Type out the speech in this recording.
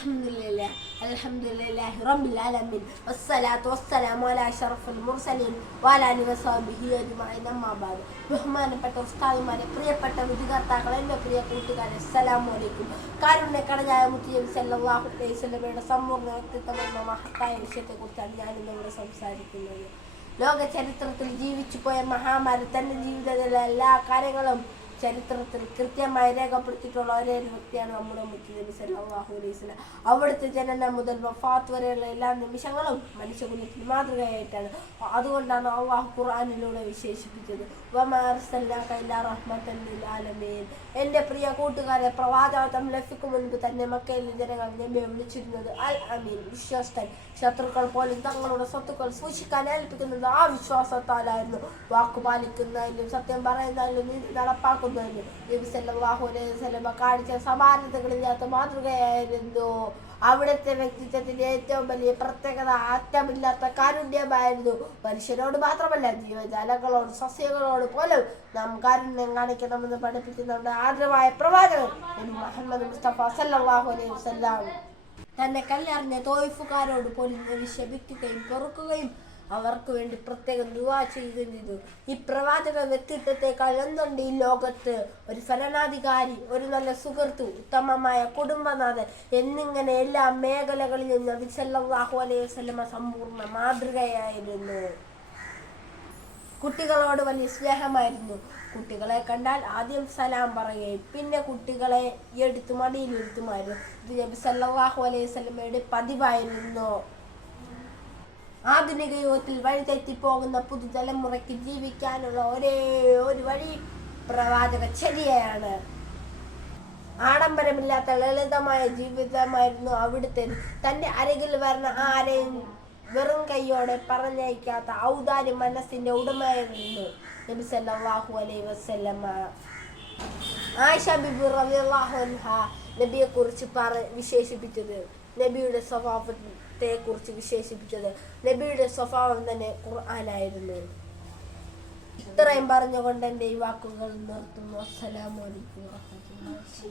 അൽഹംദുലില്ലാഹി റബ്ബിൽ ആലമീൻ വസ്സലാത്തു വസ്സലാമു അലാ അഷ്റഫിൽ മുർസലീൻ വഅലാ ആലിഹി വസഹ്ബിഹി അജ്മഈൻ അമ്മാ ബഅദ്. ബഹുമാനപ്പെട്ട ഉസ്താദുമാരെ, പ്രിയപ്പെട്ട വിദ്യാർത്ഥികളെ, എൻ്റെ പ്രിയ കൂട്ടുകാരെ, അസ്സലാമു അലൈക്കും. കാരുണ്യക്കടനായ മുത്തുനബി സല്ലല്ലാഹു അലൈഹി വസല്ലമയുടെ സമ്പൂർണ്ണ വ്യക്തിത്വം എന്ന മഹത്തായ വിഷയത്തെക്കുറിച്ചാണ് ഞാനിന്നിവിടെ സംസാരിക്കുന്നത്. ലോക ചരിത്രത്തിൽ ജീവിച്ചു പോയ മഹാമാരി തൻ്റെ ജീവിതത്തിലെ എല്ലാ കാര്യങ്ങളും ചരിത്രത്തിൽ കൃത്യമായി രേഖപ്പെടുത്തിയിട്ടുള്ള ഒരേ ഒരു വ്യക്തിയാണ് നമ്മുടെ മുത്തുനബി സല്ലല്ലാഹു അലൈഹി വസല്ലം. അവിടുത്തെ ജനനം മുതൽ വഫാത്ത് വരെയുള്ള എല്ലാ നിമിഷങ്ങളും മനുഷ്യകുലത്തിന് മാതൃകയായിട്ടാണ്. അതുകൊണ്ടാണ് അള്ളാഹു ഖുർആനിലൂടെ വിശേഷിപ്പിച്ചത് വമാ അർസൽനാക ഇല്ലാ റഹ്മത്തൻ ലിൽ ആലമീൻ. എൻ്റെ പ്രിയ കൂട്ടുകാരെ, പ്രവാചകത്വം ലഭിക്കും മുൻപ് തന്നെ മക്കയിലെ ജനങ്ങൾ നബിയെ വിളിച്ചിരുന്നത് അൽ അമീൻ, വിശ്വസ്തൻ. ശത്രുക്കൾ പോലും തങ്ങളുടെ സ്വത്തുക്കൾ സൂക്ഷിക്കാൻ ഏൽപ്പിക്കുന്നത് ആ വിശ്വാസത്താലായിരുന്നു. വാക്കുപാലിക്കുന്നതിലും സത്യം പറയുന്നതിലും നടപ്പാക്കുന്നതിലും നബി സല്ലല്ലാഹു അലൈഹി വസല്ലം കാണിച്ച സമാനതകളില്ലാത്ത മാതൃകയായിരുന്നു. അവിടുത്തെ വ്യക്തിത്വത്തിന്റെ ഏറ്റവും വലിയ പ്രത്യേകത അറ്റമില്ലാത്ത കാരുണ്യമായിരുന്നു. മനുഷ്യരോട് മാത്രമല്ല, ജീവജാലങ്ങളോട് സസ്യങ്ങളോട് പോലും നാം കാരുണ്യം കാണിക്കണമെന്ന് പഠിപ്പിക്കുന്ന നമ്മുടെ ആദരവായ പ്രവാചകൻ മുഹമ്മദ് മുസ്തഫ സല്ലല്ലാഹു അലൈഹി വസല്ലം തന്നെ കല്ലെറിഞ്ഞ തോയിഫുകാരോട് പോലും ശപിക്കുകയും പൊറുക്കുകയും അവർക്ക് വേണ്ടി പ്രത്യേകം ദുആ ചെയ്യുകയും ചെയ്തു. ഈ പ്രവാചക വ്യക്തിത്വത്തെക്കാൾ എന്തുണ്ട് ഈ ലോകത്ത്? ഒരു ഭരണാധികാരി, ഒരു നല്ല സുഹൃത്ത്, ഉത്തമമായ കുടുംബനാഥൻ എന്നിങ്ങനെ എല്ലാ മേഖലകളിലും നബി സല്ലല്ലാഹു അലൈഹി വസല്ലമ സമ്പൂർണ്ണ മാതൃകയായിരുന്നു. കുട്ടികളോട് വലിയ സ്നേഹമായിരുന്നു. കുട്ടികളെ കണ്ടാൽ ആദ്യം സലാം പറയുകയും പിന്നെ കുട്ടികളെ എടുത്തു മടിയിലെടുത്തുമായിരുന്നു. ഇത് നബി സല്ലല്ലാഹു അലൈഹി വസല്ലമയുടെ പതിവായിരുന്നു. ആധുനിക യുഗത്തിൽ വഴിതെറ്റിപ്പോകുന്ന പുതുതലമുറയ്ക്ക് ജീവിക്കാനുള്ള ഒരേ ഒരു വഴി പ്രവാചകചര്യയാണ്. ആഡംബരമില്ലാത്ത ലളിതമായ ജീവിതമായിരുന്നു അവിടുത്തേത്. തൻ്റെ അരികിൽ വരുന്ന ആരെയും വെറും കൈയോടെ പറഞ്ഞയക്കാത്ത ഔദാര്യ മനസ്സിന്റെ ഉടമയായിരുന്നു നബി സല്ലല്ലാഹു അലൈഹി വസല്ലമ. ആയിഷ ബിബി റളിയല്ലാഹു അൻഹ നബിയെ കുറിച്ച് വിശേഷിപ്പിച്ചത്, നബിയുടെ സ്വഭാവത്തെ കുറിച്ച് വിശേഷിപ്പിച്ചത്, നബിയുടെ സ്വഭാവം തന്നെ ഖുർആനായിരുന്നു. ഇത്രയും പറഞ്ഞുകൊണ്ട് എൻ്റെ ഈ വാക്കുകൾ നിർത്തുന്നു. അസ്സലാമു അലൈക്കും വറഹ്മത്തുള്ളാഹി.